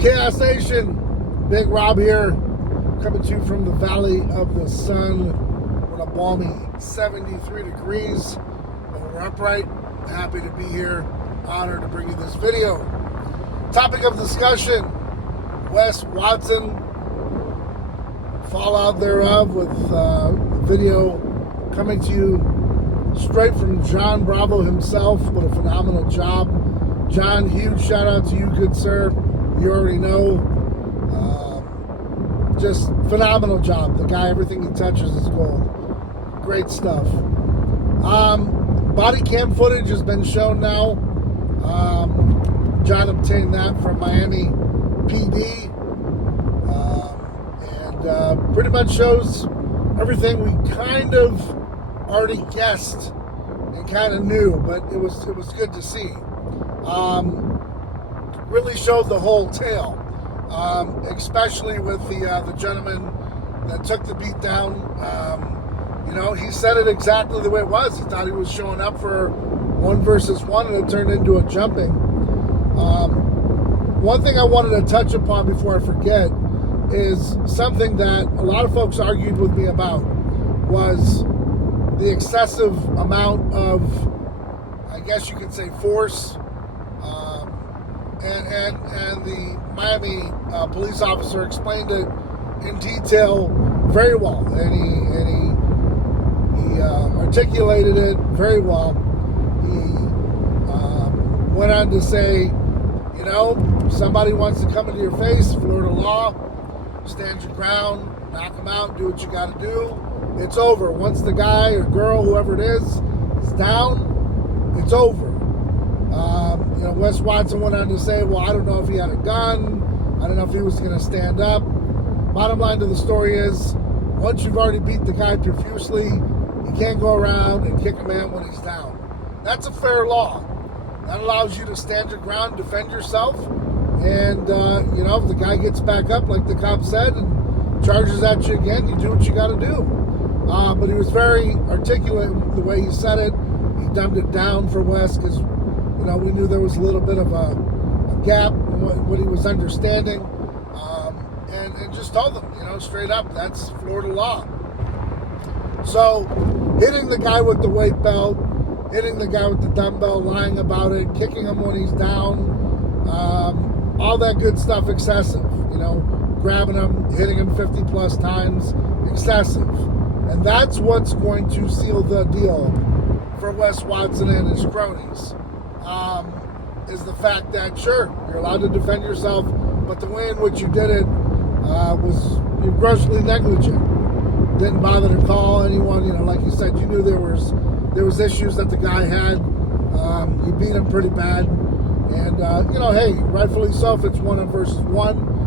Chaos Nation, Big Rob here, coming to you from the Valley of the Sun. We're at a balmy 73 degrees, but we're upright. Happy to be here. Honored to bring you this video. Topic of discussion, Wes Watson, fallout thereof, with the video coming to you straight from Jon Bravo himself. What a phenomenal job. Jon, huge shout out to you, good sir. You already know. Just phenomenal job. The guy, everything he touches is gold. Great stuff. Body cam footage has been shown now. Jon obtained that from Miami PD. And pretty much shows everything we kind of already guessed and kind of knew, but it was good to see. Really showed the whole tale, especially with the gentleman that took the beat down. He said it exactly the way it was. He thought he was showing up for 1 versus 1, and it turned into a jumping. One thing I wanted to touch upon before I forget is something that a lot of folks argued with me about, was the excessive amount of, I guess you could say, force. And the Miami police officer explained it in detail very well, and he articulated it very well. He went on to say, somebody wants to come into your face, Florida law, stand your ground, knock them out, do what you got to do. It's over. Once the guy or girl, whoever it is down, it's over. Wes Watson went on to say, well, I don't know if he had a gun. I don't know if he was going to stand up. Bottom line to the story is, once you've already beat the guy profusely, you can't go around and kick a man when he's down. That's a fair law. That allows you to stand your ground, defend yourself, and, if the guy gets back up, like the cop said, and charges at you again, you do what you got to do. But he was very articulate in the way he said it. He dumbed it down for Wes, because we knew there was a little bit of a gap in what he was understanding, and just told them, straight up, that's Florida law. So, hitting the guy with the weight belt, hitting the guy with the dumbbell, lying about it, kicking him when he's down, all that good stuff, excessive. Grabbing him, hitting him 50 plus times, excessive. And that's what's going to seal the deal for Wes Watson and his cronies. Is the fact that, sure, you're allowed to defend yourself, but the way in which you did it was grossly negligent. Didn't bother to call anyone. Like you said, you knew there was issues that the guy had. You beat him pretty bad, and hey, rightfully so if it's 1 versus 1.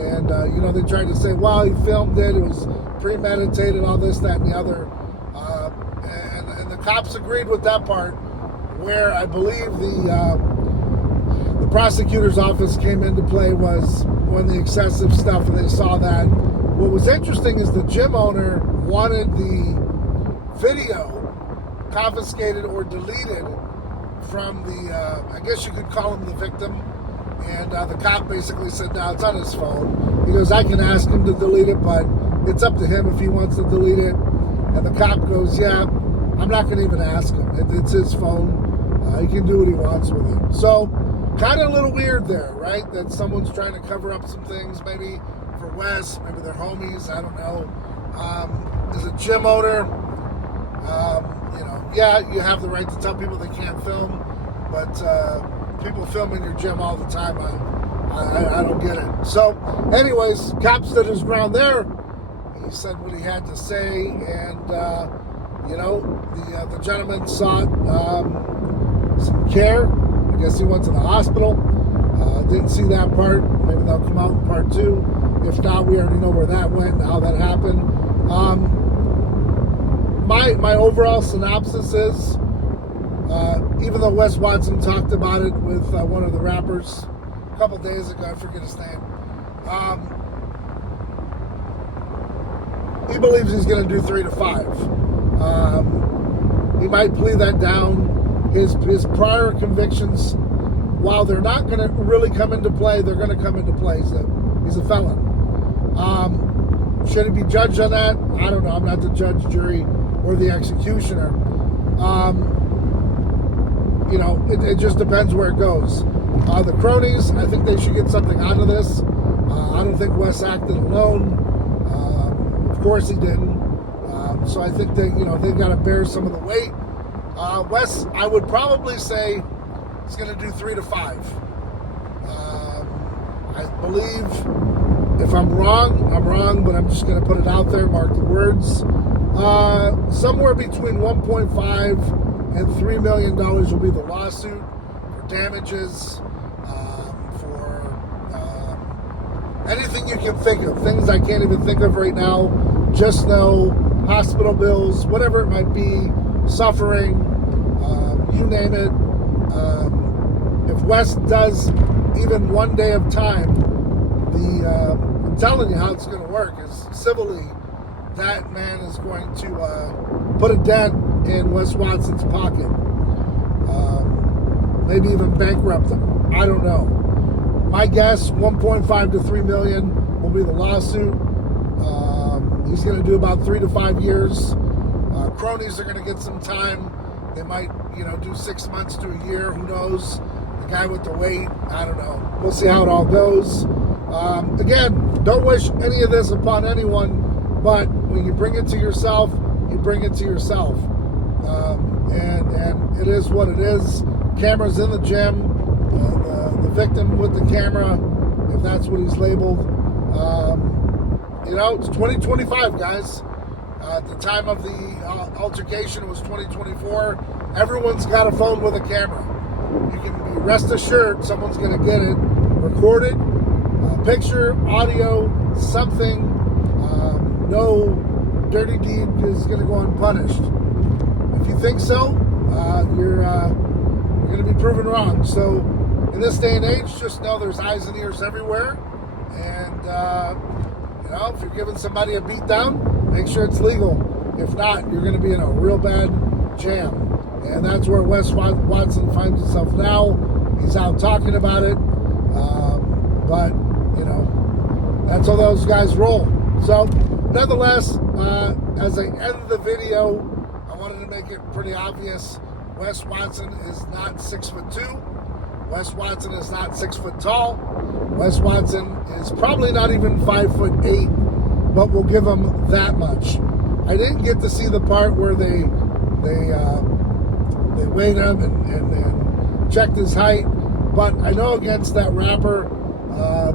And they tried to say, well, he filmed it. It was premeditated, all this, that, and the other. And the cops agreed with that part, where I believe the prosecutor's office came into play was when the excessive stuff, and they saw that. What was interesting is the gym owner wanted the video confiscated or deleted from the, I guess you could call him the victim, and the cop basically said, no, it's on his phone. He goes, I can ask him to delete it, but it's up to him if he wants to delete it. And the cop goes, yeah, I'm not going to even ask him. It's his phone. He can do what he wants with it. So, kind of a little weird there, right? That someone's trying to cover up some things, maybe for Wes, maybe they're homies, I don't know. As a gym owner, yeah, you have the right to tell people they can't film, but people film in your gym all the time. I don't get it. So, anyways, cop stood his ground there. He said what he had to say, and the gentleman sought some care. I guess he went to the hospital. Didn't see that part. Maybe that'll come out in part 2. If not, we already know where that went and how that happened. My overall synopsis is, even though Wes Watson talked about it with one of the rappers a couple days ago, I forget his name, he believes he's going to do 3 to 5. He might plea that down. His prior convictions while they're not going to really come into play, they're going to come into play. He's a felon. Should he be judged on that? I don't know. I'm not the judge, jury, or the executioner. It just depends where it goes. The cronies, I think they should get something out of this. I don't think Wes acted alone. Of course he didn't. So I think that, they've got to bear some of the weight. Wes, I would probably say he's going to do 3 to 5. I believe, if I'm wrong, but I'm just going to put it out there, mark the words. Somewhere between 1.5 and $3 million will be the lawsuit for damages, for anything you can think of, things I can't even think of right now. Just know hospital bills, whatever it might be, suffering, you name it. If Wes does even one day of time, I'm telling you how it's going to work is civilly, that man is going to put a dent in Wes Watson's pocket. Maybe even bankrupt him. I don't know. My guess, 1.5 to 3 million will be the lawsuit. He's going to do about 3 to 5 years. Cronies are going to get some time. They might, do 6 months to a year. Who knows? The guy with the weight, I don't know. We'll see how it all goes. Again, don't wish any of this upon anyone, but when you bring it to yourself, you bring it to yourself. And it is what it is. Camera's in the gym. The victim with the camera, if that's what he's labeled. It's 2025, guys. At the time of the altercation, it was 2024. Everyone's got a phone with a camera. You can be rest assured someone's going to get it recorded, picture, audio, something. No dirty deed is going to go unpunished. If you think so, you're going to be proven wrong. So in this day and age, just know there's eyes and ears everywhere. And, if you're giving somebody a beat down, make sure it's legal. If not, you're going to be in a real bad jam. And that's where Wes Watson finds himself now. He's out talking about it. But, that's how those guys roll. So, nonetheless, as I end the video, I wanted to make it pretty obvious. Wes Watson is not 6'2". Wes Watson is not 6 foot tall. Wes Watson is probably not even 5'8", but we'll give him that much. I didn't get to see the part where they weighed him and checked his height, but I know against that rapper,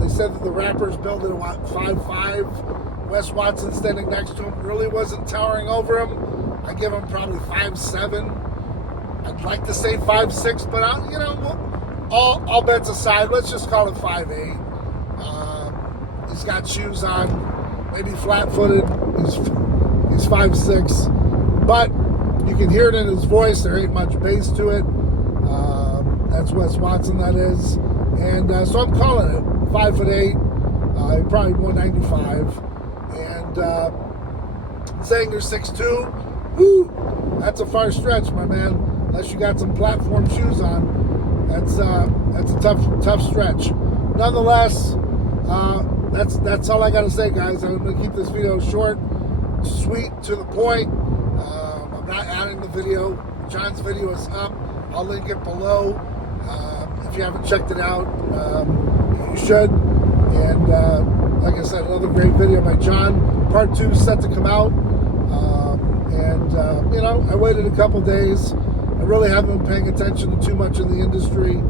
they said that the rapper's billed at about 5'5". Wes Watson standing next to him really wasn't towering over him. I give him probably 5'7". I'd like to say 5'6", but all bets aside, let's just call it 5'8". He's got shoes on, maybe flat-footed. He's 5'6", but you can hear it in his voice. There ain't much bass to it. That's Wes Watson, that is. And so I'm calling it 5'8", probably 195. And saying you're 6'2", whoo, that's a far stretch, my man. Unless you got some platform shoes on, that's a tough stretch. Nonetheless, that's all I got to say, guys. I'm going to keep this video short, sweet, to the point. I'm not adding the video. Jon's video is up. I'll link it below. If you haven't checked it out, you should. And like I said, another great video by Jon. Part 2 is set to come out. I waited a couple days. I really haven't been paying attention to too much in the industry,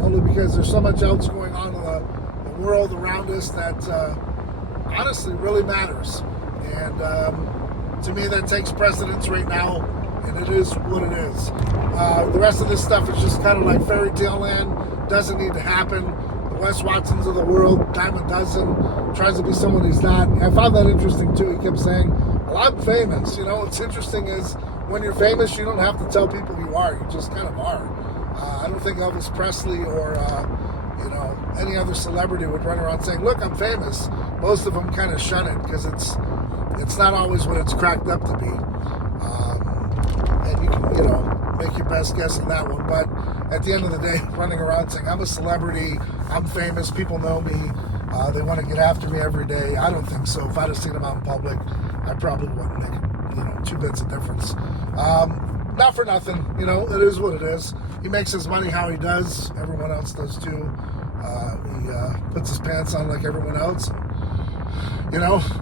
only because there's so much else going on in the world around us that honestly really matters. And to me, that takes precedence right now, and it is what it is. The rest of this stuff is just kind of like fairy tale land. Doesn't need to happen. The Wes Watsons of the world, dime a dozen, tries to be someone he's not. I found that interesting too. He kept saying, well, I'm famous. What's interesting is when you're famous, you don't have to tell people you are. You just kind of are. I don't think Elvis Presley or any other celebrity would run around saying, look, I'm famous. Most of them kind of shun it because it's not always what it's cracked up to be. And you can, make your best guess on that one. But at the end of the day running around saying, I'm a celebrity, I'm famous, people know me, they want to get after me every day. I don't think so. If I'd have seen him out in public, I probably wouldn't make 2 bits of difference. Not for nothing, it is what it is. He makes his money how he does. Everyone else does too. He puts his pants on like everyone else.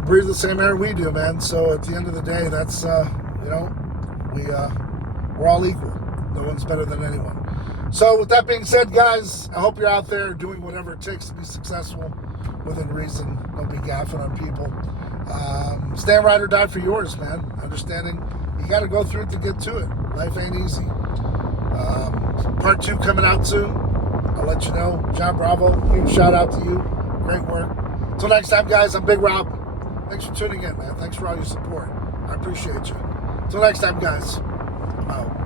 Breathe the same air we do, man. So at the end of the day, that's, we're all equal. No one's better than anyone. So with that being said, guys, I hope you're out there doing whatever it takes to be successful within reason. Don't be gaffing on people. Stand ride or die for yours, man. Understanding you got to go through it to get to it. Life ain't easy. Part 2 coming out soon. I'll let you know. Jon Bravo, huge shout out to you. Great work. Until next time, guys, I'm Big Rob. Thanks for tuning in, man. Thanks for all your support. I appreciate you. Until next time, guys, I'm out.